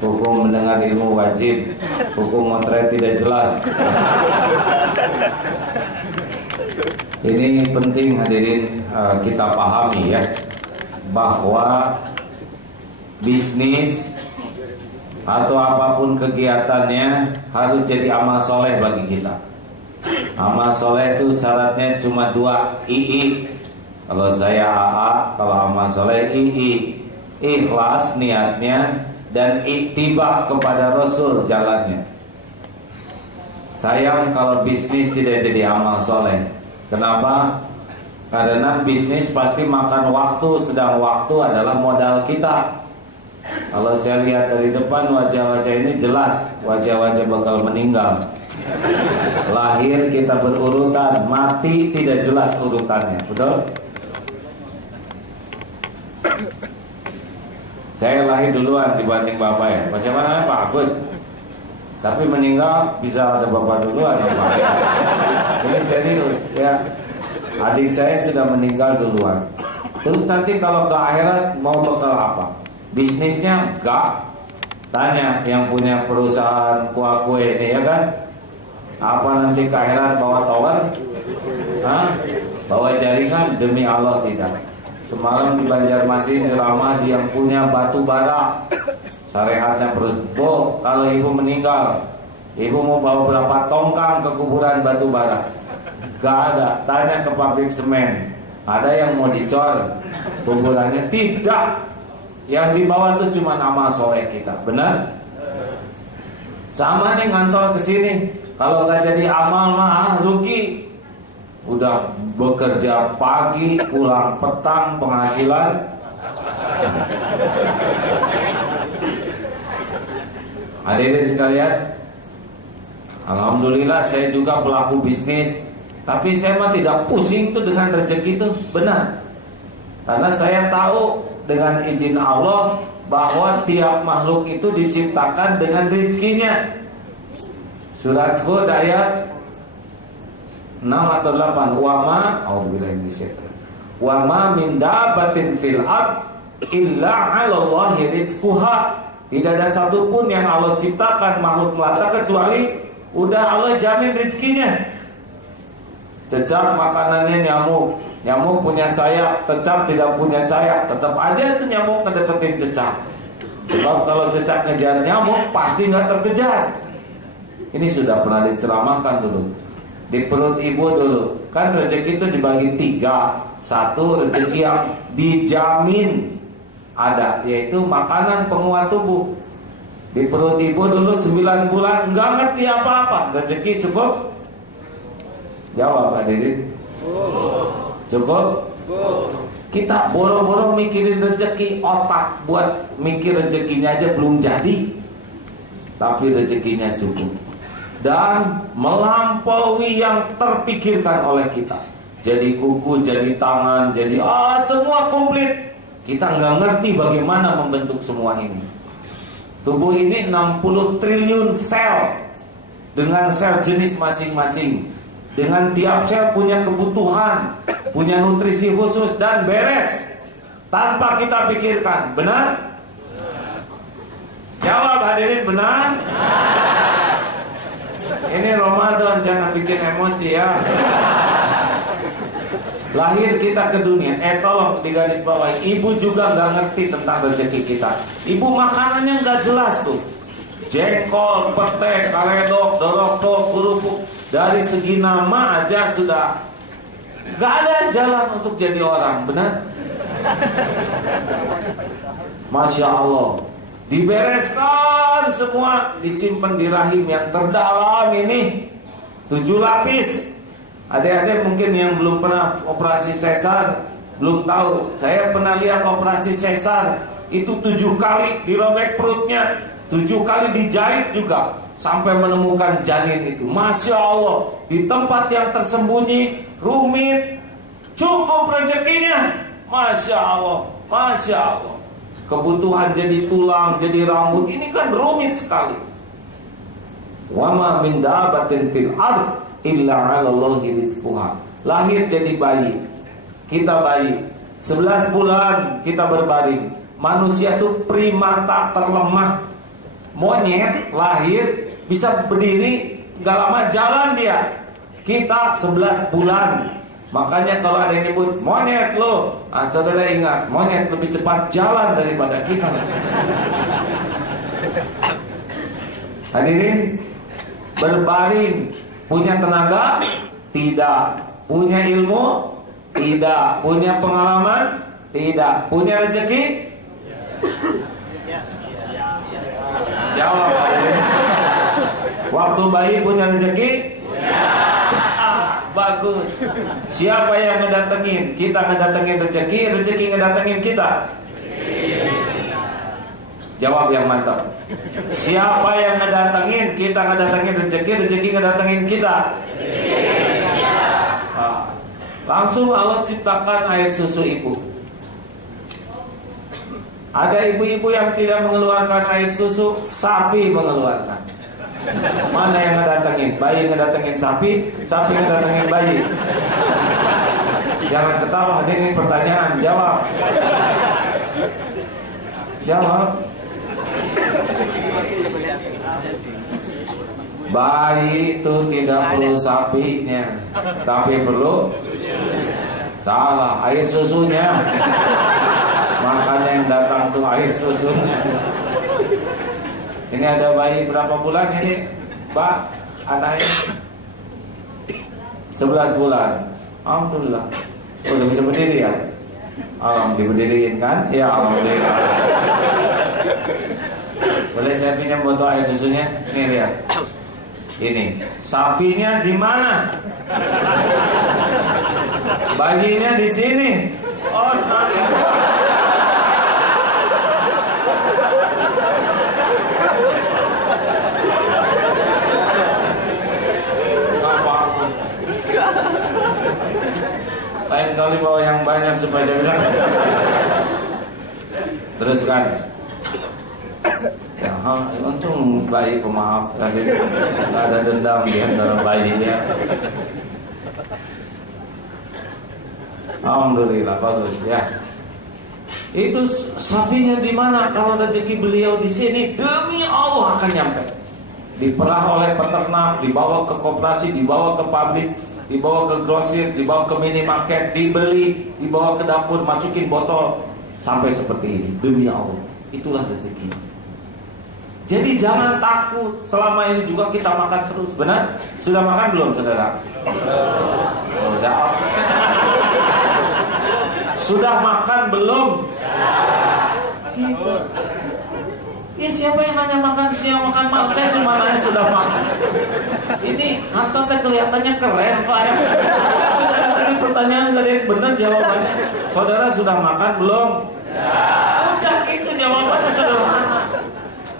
Hukum mendengar ilmu wajib, hukum motret tidak jelas. Ini penting hadirin kita pahami ya, bahwa bisnis atau apapun kegiatannya harus jadi amal soleh bagi kita. Amal soleh itu syaratnya cuma 2, II. Kalau saya AA, kalau amal soleh II. Ikhlas niatnya dan ittiba kepada Rasul jalannya. Sayang kalau bisnis tidak jadi amal soleh. Kenapa? Karena bisnis pasti makan waktu, sedang waktu adalah modal kita. Kalau saya lihat dari depan wajah-wajah ini jelas wajah-wajah bakal meninggal. Lahir kita berurutan, mati tidak jelas urutannya, betul? Saya lahir duluan dibanding bapak ya. Siapa namanya? Pak Agus. Tapi meninggal bisa ada bapak duluan ya, Pak. Ini serius ya. Adik saya sudah meninggal duluan. Terus nanti kalau ke akhirat mau bekal apa? Bisnisnya enggak. Tanya yang punya perusahaan kue ini ya kan. Apa nanti ke akhirat bawa tower? Hah? Bawa jaringan? Demi Allah tidak. Semalam di Banjarmasin ceramah di yang punya batu bara. Syariatnya Bu, kalau ibu meninggal, ibu mau bawa berapa tongkang ke kuburan batu bara? Gak ada. Tanya ke pabrik semen, ada yang mau dicor kuburannya? Tidak. Yang dibawa itu cuma amal soleh kita. Benar? Sama nih ngantor ke sini. Kalau nggak jadi amal mah rugi. Udah bekerja pagi, pulang petang, penghasilan hadirin sekalian, alhamdulillah saya juga pelaku bisnis. Tapi saya mah tidak pusing tuh dengan rezeki itu. Benar. Karena saya tahu dengan izin Allah bahwa tiap makhluk itu diciptakan dengan rezekinya. Surat Hud ayat 6 atau 8. Wa ma min dabbatin fil ard illa 'ala Allahi rizquha. Tidak ada satupun yang Allah ciptakan makhluk melata kecuali udah Allah jamin rezekinya. Cecak makanannya nyamuk. Nyamuk punya sayap, cecak tidak punya sayap. Tetap aja itu nyamuk ngedeketin cecak. Sebab kalau cecak ngejar nyamuk pasti nggak terkejar. Ini sudah pernah diceramahkan dulu. Di perut ibu dulu kan rezeki itu dibagi 3. Satu rezeki yang dijamin ada, yaitu makanan penguat tubuh. Di perut ibu dulu 9 bulan nggak ngerti apa-apa. Rezeki cukup? Jawab hadirin. Cukup? Kita boro-boro mikirin rezeki, otak buat mikir rezekinya aja belum jadi, tapi rezekinya cukup dan melampaui yang terpikirkan oleh kita. Jadi kuku, jadi tangan, jadi semua komplit. Kita nggak ngerti bagaimana membentuk semua ini. Tubuh ini 60 triliun sel dengan sel jenis masing-masing. Dengan tiap sel punya kebutuhan, punya nutrisi khusus dan beres tanpa kita pikirkan. Benar? Jawab hadirin, benar? Ini Ramadan, jangan bikin emosi ya. Lahir kita ke dunia, tolong digaris bawahi, ibu juga nggak ngerti tentang rezeki kita. Ibu makanannya nggak jelas tuh, jengkol, pete, kaledok, dorok-dok, kerupuk. Dari segi nama aja sudah nggak ada jalan untuk jadi orang, benar? Masya Allah, dibereskan semua, disimpan di rahim yang terdalam ini 7 lapis. Adik-adik mungkin yang belum pernah operasi sesar belum tahu. Saya pernah lihat operasi sesar itu 7 kali dirobek perutnya, 7 kali dijahit juga sampai menemukan janin itu. Masya Allah, di tempat yang tersembunyi, rumit, cukup rezekinya. Masya Allah, Masya Allah. Kebutuhan jadi tulang, jadi rambut, ini kan rumit sekali. Wa ma min dabbatin fil ard illa 'ala Allahi rizquha. Lahir jadi bayi, kita bayi. 11 bulan kita berbaring. Manusia itu primata terlemah. Monyet lahir bisa berdiri, gak lama jalan dia. Kita 11 bulan. Makanya kalau ada yang nyebut monyet lo, saudara ingat, monyet lebih cepat jalan daripada kita. Hadirin, berbaring, punya tenaga? Tidak. Punya ilmu? Tidak. Punya pengalaman? Tidak. Punya rezeki? Jawab. Waktu bayi punya rezeki? Bagus. Siapa yang ngedatengin? Kita ngedatengin rezeki, rezeki ngedatengin kita? Jawab yang mantap. Siapa yang ngedatengin? Kita ngedatengin rezeki, rezeki ngedatengin kita? Langsung Allah ciptakan air susu ibu. Ada ibu-ibu yang tidak mengeluarkan air susu, sapi mengeluarkan. Mana yang ngedatengin? Bayi ngedatengin sapi, sapi ngedatengin bayi. Jangan ketawa, ini pertanyaan, jawab. Jawab. Bayi itu tidak perlu sapinya, tapi perlu salah air susunya. Makanya yang datang tuh air susunya. Ini ada bayi berapa bulan ini, Pak? Anaknya 11 bulan. Alhamdulillah. Udah bisa berdiri ya? Alhamdulillah berdiriin kan? Ya alhamdulillah. Boleh saya pinjam botol air susunya? Nih lihat. Ini sapinya di mana? Bayinya di sini. Oh, lain kali bawa yang banyak supaya saya bisa. Teruskan. Ya, untung bayi pemaaf tadi, nggak ada dendam di antara bayinya. Alhamdulillah bagus ya. Itu sapinya di mana? Kalau rezeki beliau di sini, demi Allah akan nyampe. Diperah oleh peternak, dibawa ke koperasi, dibawa ke pabrik, dibawa ke grosir, dibawa ke minimarket, dibeli, dibawa ke dapur, masukin botol, sampai seperti ini. Demi Allah, itulah rezeki. Jadi jangan takut. Selama ini juga kita makan terus. Benar? Sudah makan belum, saudara? Sudah. Sudah makan belum? Gitu. Ya siapa yang nanya makan siang, makan malam? Saya cuma nanya sudah makan. Ini kata kelihatannya keren, Pak ya. Tadi pertanyaan gak ada yang benar jawabannya. Saudara sudah makan belum? Udah gitu jawabannya sederhana.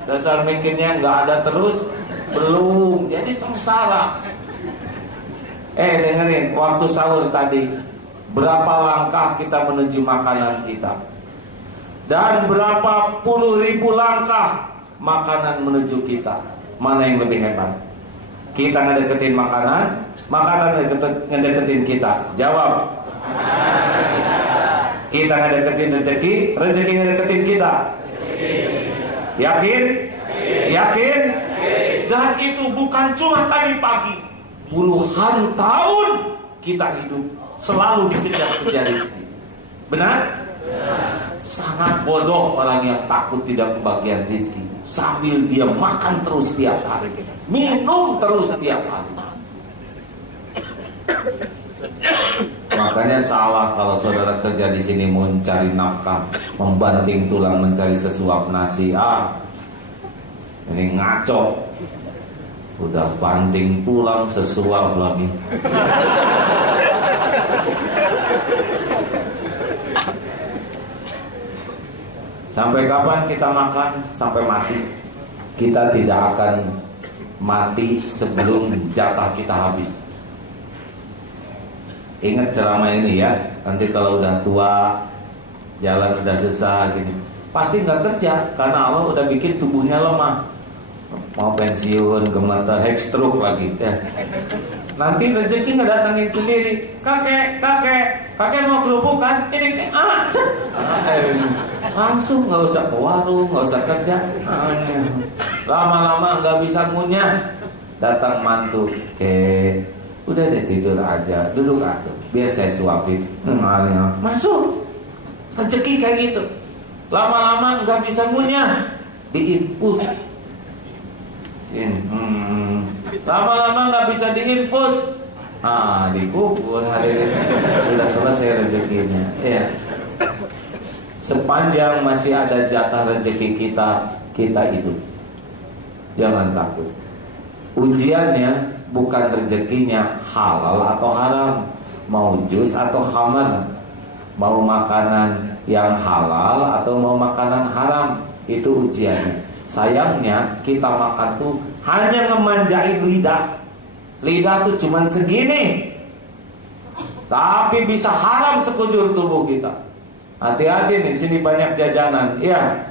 Dasar mikirnya nggak ada terus, belum, jadi sengsara. Dengerin, waktu sahur tadi, berapa langkah kita menuju makanan kita, dan berapa puluh ribu langkah makanan menuju kita. Mana yang lebih hebat? Kita ngedeketin makanan, makanan ngedeketin kita. Jawab. Kita ngedeketin rezeki, rezeki ngedeketin kita. Yakin? Yakin? Dan itu bukan cuma tadi pagi. Puluhan tahun kita hidup selalu dikejar-kejar rezeki. Benar? Sangat bodoh orang yang takut tidak kebagian rezeki, sambil dia makan terus tiap hari, minum terus tiap hari. Makanya salah kalau saudara kerja di sini mau mencari nafkah, membanting tulang mencari sesuap nasi. Ini ngaco. Udah banting tulang sesuap lagi. Sampai kapan kita makan? Sampai mati. Kita tidak akan mati sebelum jatah kita habis. Ingat ceramah ini ya. Nanti kalau udah tua, jalan udah susah gini, pasti nggak kerja karena Allah udah bikin tubuhnya lemah. Mau pensiun, gemeter, head stroke lagi ya. Nanti rezeki ngedatengin sendiri. Kakek mau kerupuk kan? Ini langsung, nggak usah ke warung, nggak usah kerja. Lama-lama nggak bisa ngunyah. Datang mantu, udah deh tidur aja, duduk atuh, biar saya suapin. Masuk, rezeki kayak gitu. Lama-lama nggak bisa ngunyah, diinfus. Lama-lama nggak bisa diinfus, dikubur hadirin. Sudah selesai rezekinya. Ya. Sepanjang masih ada jatah rezeki kita hidup. Jangan takut. Ujiannya bukan rezekinya halal atau haram, mau jus atau khamar, mau makanan yang halal atau mau makanan haram, itu ujiannya. Sayangnya kita makan tuh hanya ngemanjain lidah. Lidah tuh cuman segini, tapi bisa haram sekujur tubuh kita. Hati-hati nih, sini banyak jajanan. Ya,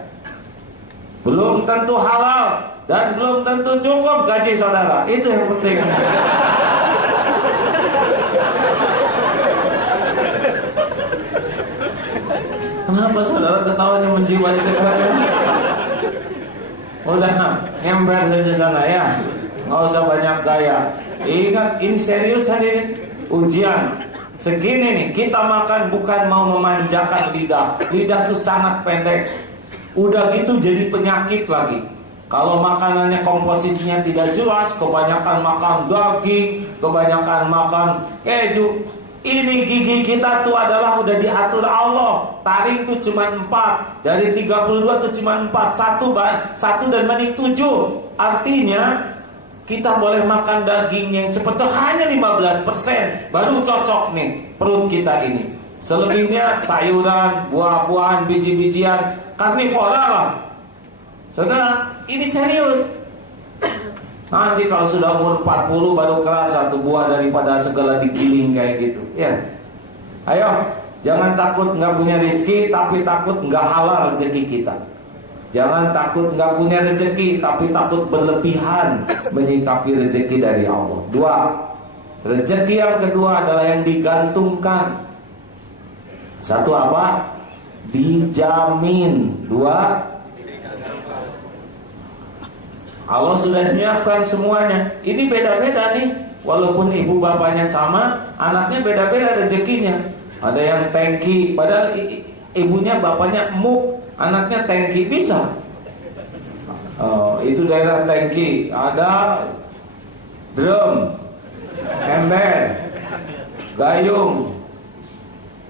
belum tentu halal dan belum tentu cukup gaji saudara. Itu yang penting. Kenapa saudara ketawanya menjiwai sekali? Udah, ember saja sana ya, nggak usah banyak gaya. Ingat, ini serius hadirin. Ujian segini nih, kita makan bukan mau memanjakan lidah. Lidah tuh sangat pendek. Udah gitu jadi penyakit lagi. Kalau makanannya komposisinya tidak jelas, kebanyakan makan daging, kebanyakan makan keju. Ini gigi kita tuh adalah udah diatur Allah. Taring tuh cuma 4. Dari 32 tuh cuma 4. Satu dan banding 7. Artinya kita boleh makan daging yang seperti hanya 15%. Baru cocok nih perut kita ini. Selebihnya sayuran, buah-buahan, biji-bijian, karnivora lah. Saudara, ini serius. Nanti kalau sudah umur 40 baru kerasa tuh buah daripada segala digiling kayak gitu. Ya, ayo, jangan takut nggak punya rezeki, tapi takut nggak halal rezeki kita. Jangan takut nggak punya rezeki, tapi takut berlebihan menyikapi rezeki dari Allah. 2, rezeki yang kedua adalah yang digantungkan. 1 apa? Dijamin. 2, Allah sudah menyiapkan semuanya. Ini beda-beda nih. Walaupun ibu bapaknya sama, anaknya beda-beda rezekinya. Ada yang tangki, padahal ibunya bapaknya muk, anaknya tangki bisa. Itu daerah tangki. Ada drum, ember, gayung,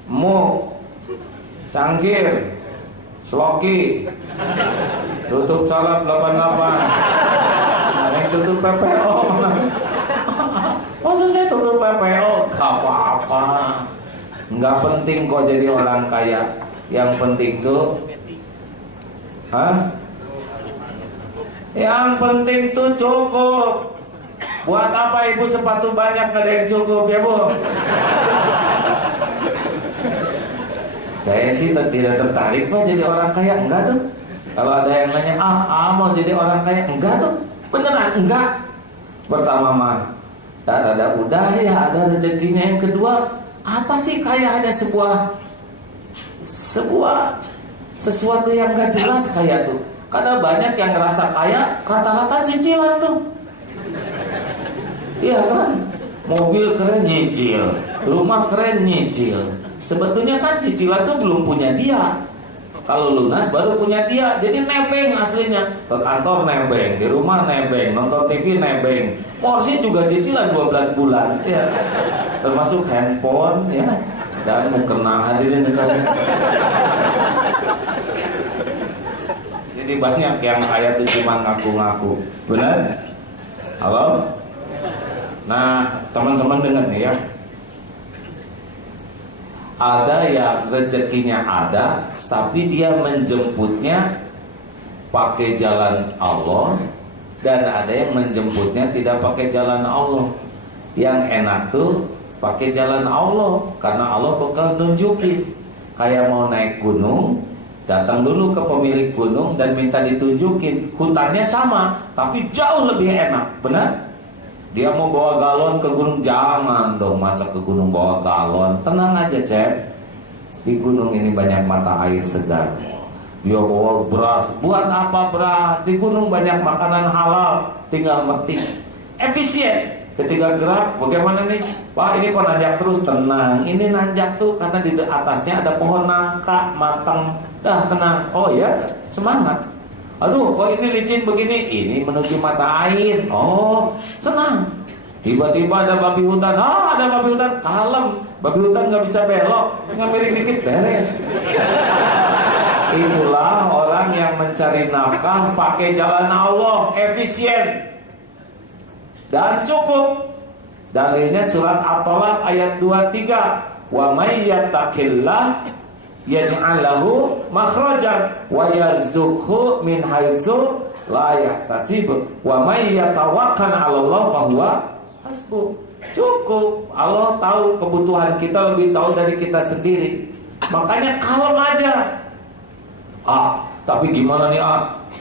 muk, cangkir, sloki, tutup salap 88. Ada yang tutup PPO. Maksud saya tutup PPO? Gak apa-apa. Gak penting kok jadi orang kaya. Yang penting tuh yang penting tuh cukup. Buat apa ibu sepatu banyak gak ada yang cukup ya bu? Saya sih tidak tertarik pak jadi orang kaya. Enggak tuh. Kalau ada yang nanya, mau jadi orang kaya? Enggak tuh, beneran enggak. Pertama mah, tak ada udah ya ada rezekinya. Yang kedua, apa sih kaya? Hanya sesuatu yang gak jelas kaya tuh. Karena banyak yang ngerasa kaya, rata-rata cicilan tuh. Iya kan? Mobil keren nyicil, rumah keren nyicil. Sebetulnya kan cicilan tuh belum punya dia. Kalau lunas baru punya dia. Jadi nebeng aslinya. Ke kantor nebeng, di rumah nebeng, nonton TV nebeng. Porsi juga cicilan 12 bulan ya. Termasuk handphone ya. Dan mukena hadirin sekalian. Jadi banyak yang kaya itu cuma ngaku-ngaku. Benar? Halo? Nah, teman-teman dengar nih ya. Ada yang rezekinya ada, tapi dia menjemputnya pakai jalan Allah, dan ada yang menjemputnya tidak pakai jalan Allah. Yang enak tuh pakai jalan Allah, karena Allah bakal nunjukin. Kayak mau naik gunung, datang dulu ke pemilik gunung dan minta ditunjukin. Hutannya sama, tapi jauh lebih enak, benar? Dia mau bawa galon ke gunung, jangan dong, masa ke gunung bawa galon. Tenang aja cek, di gunung ini banyak mata air segar. Dia bawa beras, buat apa beras? Di gunung banyak makanan halal, tinggal metik. Efisien. Ketika gerak, bagaimana nih? Pak, ini kok nanjak terus? Tenang, ini nanjak tuh karena di atasnya ada pohon nangka matang. Dah tenang. Oh ya, semangat. Aduh, kok ini licin begini? Ini menuju mata air. Oh, senang. Tiba-tiba ada babi hutan. Ah, ada babi hutan. Kalem. Babi hutan nggak bisa belok. Nggak miring dikit beres. Itulah orang yang mencari nafkah pakai jalan Allah, efisien dan cukup. Dalilnya surat At-Talaq ayat 23. Wa may yattaqillah yaj'al lahu makhrajan wa yarzuqhu min haitsu la yahtasib wa may yatawakkal 'ala Allah fa huwa hasbuh. Cukup. Allah tahu kebutuhan kita, lebih tahu dari kita sendiri. Makanya kalem aja. Tapi gimana nih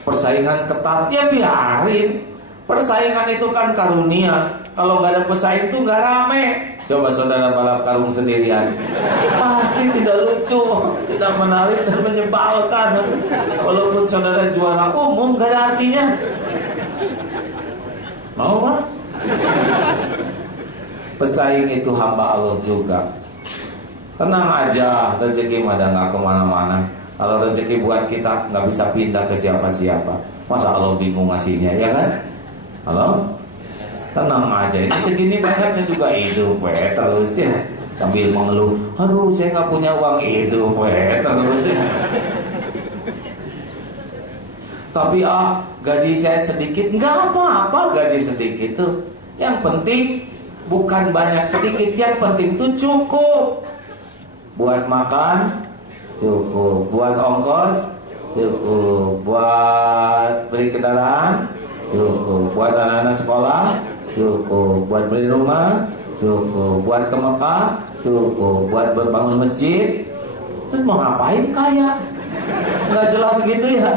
persaingan ketat? Ya biarin. Persaingan itu kan karunia. Kalau nggak ada pesaing tuh nggak rame. Coba saudara balap karung sendirian, pasti tidak lucu, tidak menarik dan menyebalkan. Walaupun saudara juara umum nggak ada artinya. Mau Pak? Pesaing itu hamba Allah juga. Tenang aja, rezeki mah nggak kemana-mana. Kalau rezeki buat kita nggak bisa pindah ke siapa-siapa. Masa Allah bingung ngasihnya, ya kan? Halo? Tenang aja, ini segini banyaknya juga hidup terus ya. Sambil mengeluh, aduh saya nggak punya uang, hidup terus ya. Tapi gaji saya sedikit, nggak apa-apa gaji sedikit tuh. Yang penting bukan banyak sedikit, yang penting tuh cukup. Buat makan cukup, buat ongkos cukup, buat beli kendaraan cukup, buat anak-anak sekolah cukup, buat beli rumah cukup, buat ke Mekah cukup, buat bangun masjid. Terus mau ngapain kaya? Nggak jelas gitu ya.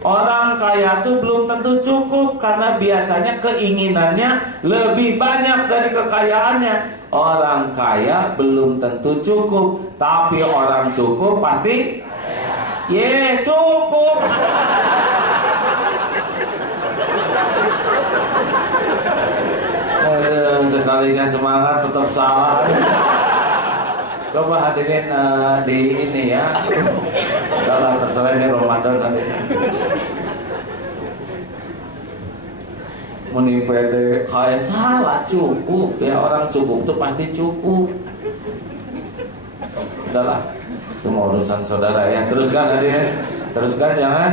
Orang kaya tuh belum tentu cukup, karena biasanya keinginannya lebih banyak dari kekayaannya. Orang kaya belum tentu cukup, tapi orang cukup pasti cukup. Sekalinya semangat tetap salah. Coba hadirin di ini ya. Kalau terserah ini Ramadan kan. Muni pede kayak salah cukup ya, orang cukup tuh pasti cukup. Sudahlah, itu mau urusan saudara ya. Teruskan hadirin, teruskan jangan.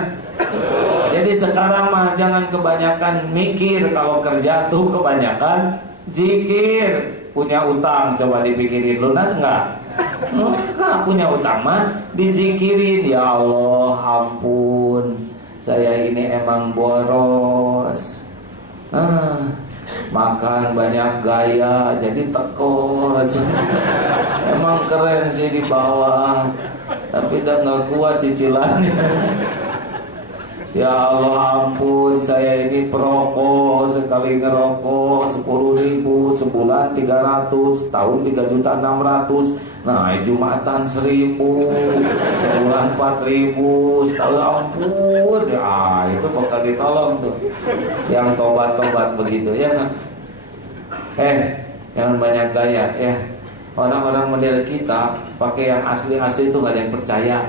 Jadi sekarang mah jangan kebanyakan mikir, kalau kerja tuh kebanyakan zikir. Punya utang coba dipikirin lunas enggak? Enggak. Punya utang mah dizikirin. Ya Allah ampun, saya ini emang boros, makan banyak gaya jadi tekor. Emang keren sih di bawah, tapi udah gak kuat cicilannya. Ya Allah ampun, saya ini perokok, sekali ngerokok 10.000, sebulan 300, tahun 3.600.000. Nah Jumatan 1.000, sebulan 4.000, setahun ampun. Ya itu bakal ditolong tuh yang tobat-tobat begitu ya. Jangan banyak gaya ya. Orang-orang model kita pakai yang asli-asli itu gak ada yang percaya.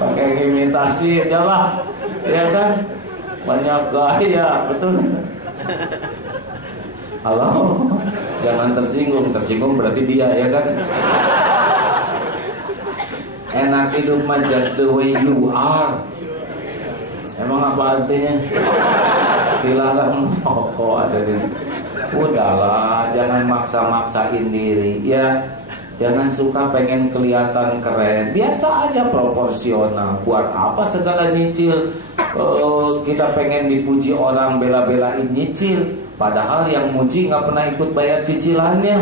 Pakai imitasi aja lah, ya kan? Banyak gaya, betul. Halo, jangan tersinggung berarti dia, ya kan? Enak hidup mah just the way you are. Emang apa artinya? Dilarang merokok ada di. Udahlah, jangan maksa-maksain diri, ya. Jangan suka pengen kelihatan keren. Biasa aja, proporsional. Buat apa segala nyicil? Kita pengen dipuji orang, bela-belain nyicil. Padahal yang muji gak pernah ikut bayar cicilannya.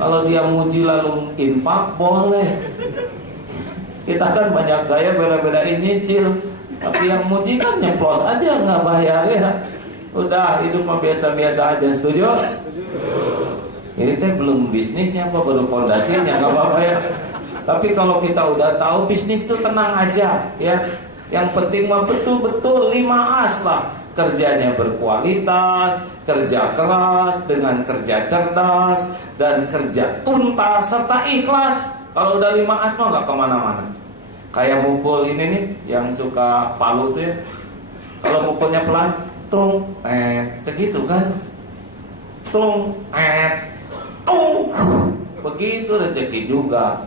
Kalau dia muji lalu infak boleh. Kita kan banyak gaya bela-belain nyicil, tapi yang muji kan nyeplos aja nggak bayar ya. Udah hidup mah biasa-biasa aja. Setuju? Ini teh belum bisnisnya apa, baru fondasinya, nggak apa-apa ya. Tapi kalau kita udah tahu bisnis itu tenang aja ya. Yang penting mah betul-betul 5 As lah. Kerjanya berkualitas, kerja keras dengan kerja cerdas, dan kerja tuntas serta ikhlas. Kalau udah 5 As mah nggak kemana-mana. Kayak mukul ini nih, yang suka palu tuh ya. Kalau mukulnya pelan, tung, segitu kan. Tung, begitu rezeki juga.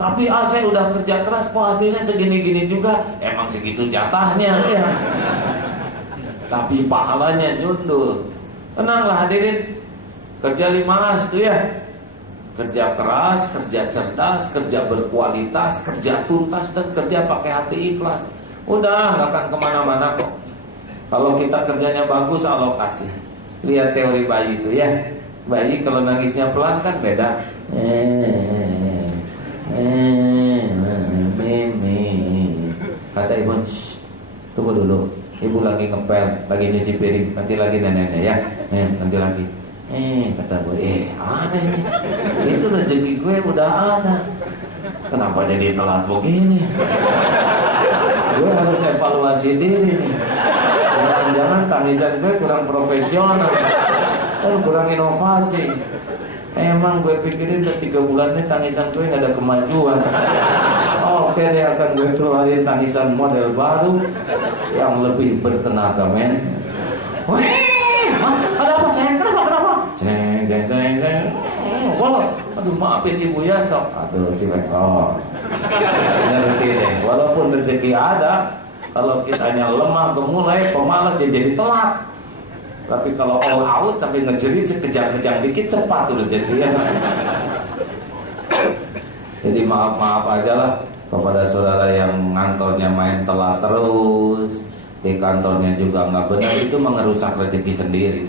Tapi saya udah kerja keras, kok hasilnya segini-gini juga. Emang segitu jatahnya ya. Tapi pahalanya nyundul. Tenanglah hadirin. Kerja 5 As tuh ya. Kerja keras, kerja cerdas, kerja berkualitas, kerja tuntas, dan kerja pakai hati ikhlas. Udah gak akan kemana-mana kok. Kalau kita kerjanya bagus, Allah kasih. Lihat teori bayi itu ya. Bayi kalau nangisnya pelan kan beda. Kata ibu, tunggu dulu. Ibu lagi ngepel, lagi nyuci piring, nanti lagi neneknya ya. Nanti lagi. Kata gue, aneh nih. Itu rezeki gue udah ada. Kenapa jadi telat begini? Gue harus evaluasi diri nih. Jangan-jangan tangisan gue kurang profesional, kurang inovasi. Emang gue pikirin udah 3 bulan nih tangisan gue gak ada kemajuan. Oke deh, akan gue keluarin tangisan model baru yang lebih bertenaga men. Ada apa sayang? Kenapa? Sayang. Aduh maafin ibu ya sok. Aduh si Meko. Ngerti deh. Walaupun rezeki ada, kalau kitanya lemah, gemulai, pemalas jadi telat. Tapi kalau all out sampai ngejerit kejang-kejang dikit cepat tuh rezekinya. Jadi maaf aja lah kepada saudara yang ngantornya main telat terus, di kantornya juga nggak benar, itu mengerusak rezeki sendiri.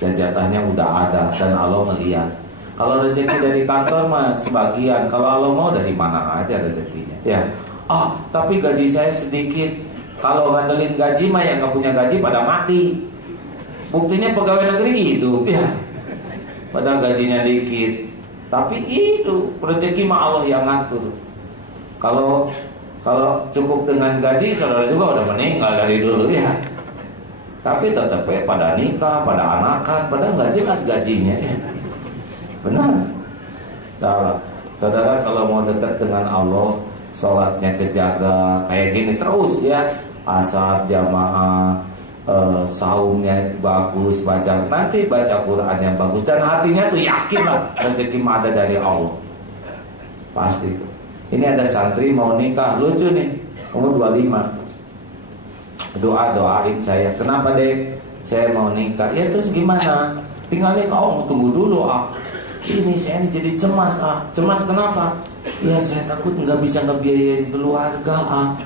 Dan jatahnya udah ada dan Allah melihat. Kalau rezeki dari kantor mah sebagian, kalau Allah mau dari mana aja rezekinya. Ya, tapi gaji saya sedikit. Kalau ngandelin gaji mah yang nggak punya gaji pada mati. Buktinya pegawai negeri hidup ya, padahal gajinya dikit, tapi hidup. Rezeki mah Allah yang ngatur. Kalau cukup dengan gaji, saudara juga udah meninggal dari dulu ya. Tapi tetap pada nikah, pada anakan, pada nggak jelas gajinya ya. Benar. Nah, saudara kalau mau dekat dengan Allah, sholatnya kejaga kayak gini terus ya. Asar jamaah, saumnya bagus, nanti baca Quran yang bagus, dan hatinya tuh yakin lah rezeki ada dari Allah. Pasti itu. Ini ada santri mau nikah, lucu nih, umur 25. Doain saya. Kenapa deh? Saya mau nikah. Ya terus gimana? Tinggal nikah. Tunggu dulu Ini saya ini jadi cemas Cemas kenapa? Ya saya takut nggak bisa ngebiayain keluarga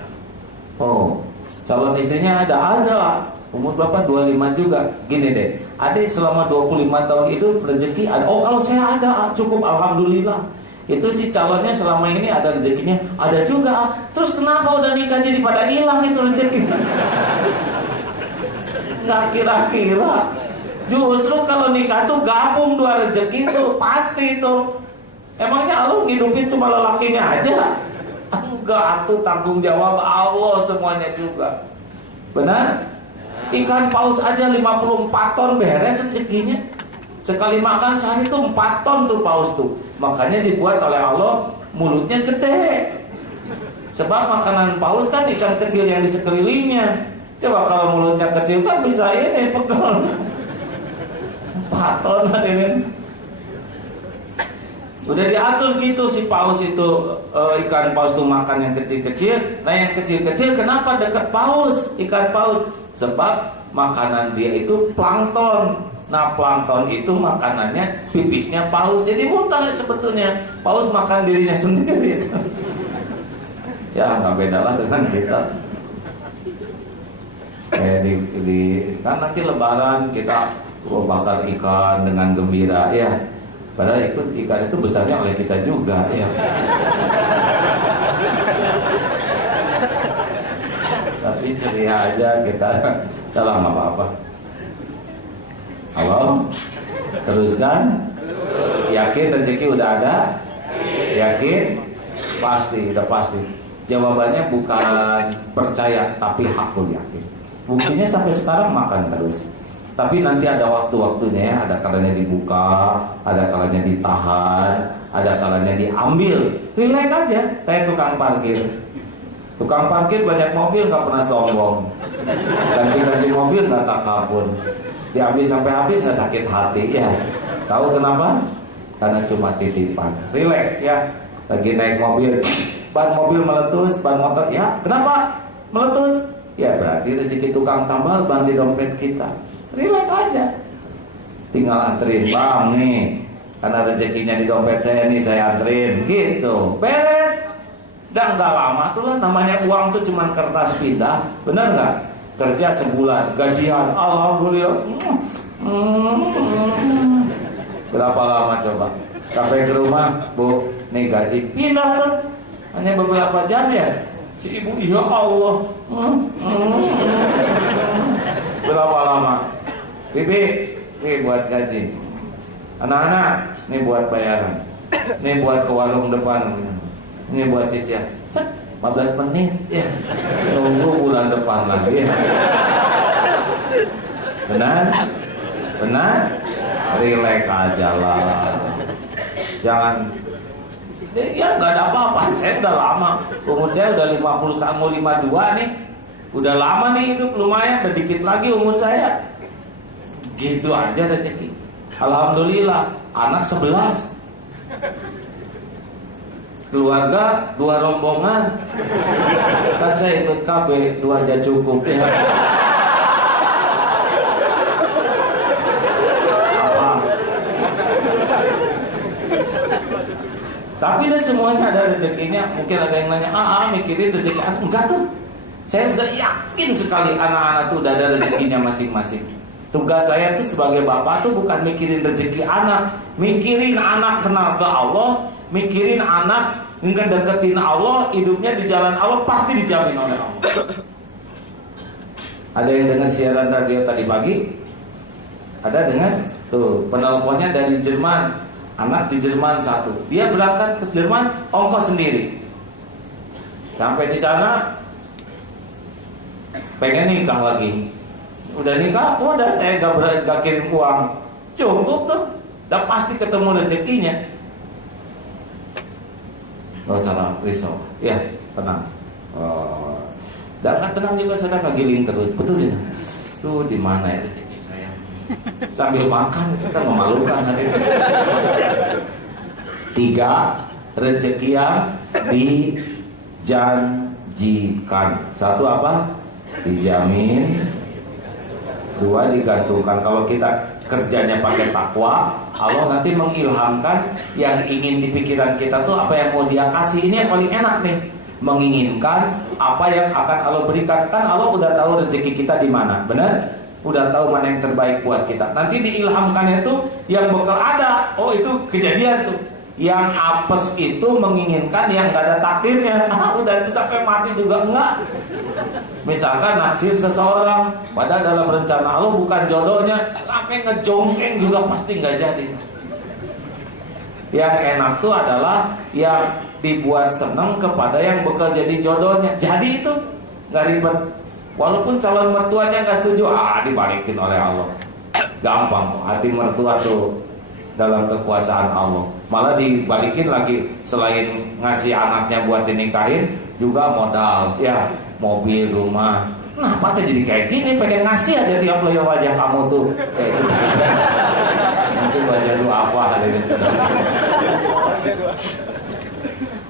calon istrinya ada. Umur berapa? 25 juga. Gini deh, adik selama 25 tahun itu rezeki ada. Kalau saya ada, cukup alhamdulillah. Itu si calonnya selama ini ada rezekinya, ada juga. Terus kenapa udah nikah jadi pada hilang itu rezeki? Nggak kira-kira. Justru kalau nikah tuh gabung 2 rezeki tuh pasti tuh. Emangnya Allah ngidupin cuma lelakinya aja? Enggak, tuh tanggung jawab Allah semuanya juga. Benar? Ikan paus aja 54 ton beres rezekinya. Sekali makan sehari tuh 4 ton tuh paus tuh. Makanya dibuat oleh Allah mulutnya gede. Sebab makanan paus kan ikan kecil yang di sekelilingnya. Coba kalau mulutnya kecil kan bisa ini pegal. 4 ton hadirin. Udah diatur gitu si paus itu, ikan paus tuh makan yang kecil-kecil. Nah yang kecil-kecil kenapa dekat paus, ikan paus? Sebab makanan dia itu plankton. Nah plankton itu makanannya pipisnya paus. Jadi muntah sebetulnya. Paus makan dirinya sendiri. Ya nggak beda lah dengan kita. Kan nanti lebaran kita bakar ikan dengan gembira ya. Padahal ikan itu besarnya oleh kita juga ya. Jadi ceria aja kita. Dalam apa-apa. Halo? Teruskan. Yakin rezeki udah ada? Yakin? Pasti, udah pasti. Jawabannya bukan percaya, tapi hakul yakin. Buktinya sampai sekarang makan terus. Tapi nanti ada waktu-waktunya ya. Ada kalanya dibuka, ada kalanya ditahan, ada kalanya diambil. Relax aja, kayak tukang parkir. Tukang parkir banyak mobil gak pernah sombong. Ganti-ganti mobil gak takabur. Diambil sampai habis gak sakit hati ya. Tahu kenapa? Karena cuma titipan. Relax ya. Lagi naik mobil, ban mobil meletus, ban motor, ya kenapa meletus? Ya berarti rezeki tukang tambal ban di dompet kita. Relax aja. Tinggal anterin, bang nih, karena rezekinya di dompet saya nih, saya anterin, gitu. Beres. Dan nggak lama tuh lah, namanya uang tuh cuma kertas pindah, benar nggak? Kerja sebulan, gajian, alhamdulillah. Berapa lama coba? Sampai ke rumah, Bu, nih gaji pindah tuh, hanya beberapa jam ya. Si ibu, ya Allah. Berapa lama? Bibi, nih buat gaji. Anak-anak, nih buat bayaran. Nih buat ke warung depan. Ini buat cicilan. 15 menit ya. Nunggu bulan depan lagi ya. Benar? Benar? Relax aja lah. Jangan. Ya nggak ada apa-apa. Saya udah lama. Umur saya udah 51 mau 52 nih. Udah lama nih hidup, lumayan. Udah dikit lagi umur saya. Gitu aja rezeki. Alhamdulillah. Anak 11. Keluarga 2 rombongan. Kan saya ikut KB 2 aja cukup ya. Apa? Tapi deh semuanya ada rezekinya. Mungkin ada yang nanya, mikirin rezeki anak. Enggak tuh. Saya udah yakin sekali anak-anak tuh udah ada rezekinya masing-masing. Tugas saya tuh sebagai bapak tuh bukan mikirin rezeki anak, mikirin anak kenal ke Allah, mikirin anak dengan deketin Allah, hidupnya di jalan Allah pasti dijamin oleh Allah. Ada yang dengar siaran radio tadi pagi? Ada dengar? Tuh, penelponnya dari Jerman. Anak di Jerman 1. Dia berangkat ke Jerman ongkos sendiri. Sampai di sana pengen nikah lagi. Udah nikah, udah saya gak kirim uang. Cukup tuh. Udah pasti ketemu rezekinya. Gak usah risau. Ya, tenang. Dan tenang juga sudah kagiling terus. Betul ya? Tuh di mana ya rezeki saya? Sambil makan itu kan memalukan hari ini. 3, rezeki yang dijanjikan. 1 apa? Dijamin. 2 digantungkan. Kalau kita kerjanya pakai takwa, Allah nanti mengilhamkan yang ingin di pikiran kita tuh apa yang mau dia kasih. Ini yang paling enak nih, menginginkan apa yang akan Allah berikan. Kan Allah udah tahu rezeki kita di mana, benar? Udah tahu mana yang terbaik buat kita. Nanti diilhamkannya tuh yang bakal ada. Oh itu kejadian tuh. Yang apes itu menginginkan yang gak ada takdirnya. Udah itu sampai mati juga enggak. Misalkan naksir seseorang, padahal dalam rencana Allah bukan jodohnya, sampai ngejongkeng juga pasti nggak jadi. Yang enak tuh adalah yang dibuat seneng kepada yang bakal jadi jodohnya. Jadi itu nggak ribet. Walaupun calon mertuanya nggak setuju, dibalikin oleh Allah. Gampang, hati mertua tuh dalam kekuasaan Allah. Malah dibalikin lagi, selain ngasih anaknya buat dinikahin, juga modal, ya. Mobil, rumah. Kenapa saya jadi kayak gini? Pengen ngasih aja tiap lihat wajah kamu tuh. Mungkin wajah lu apa hari ini.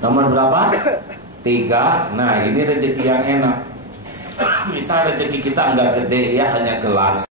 Nomor berapa? 3. Nah ini rezeki yang enak. Misal rezeki kita enggak gede ya, hanya gelas.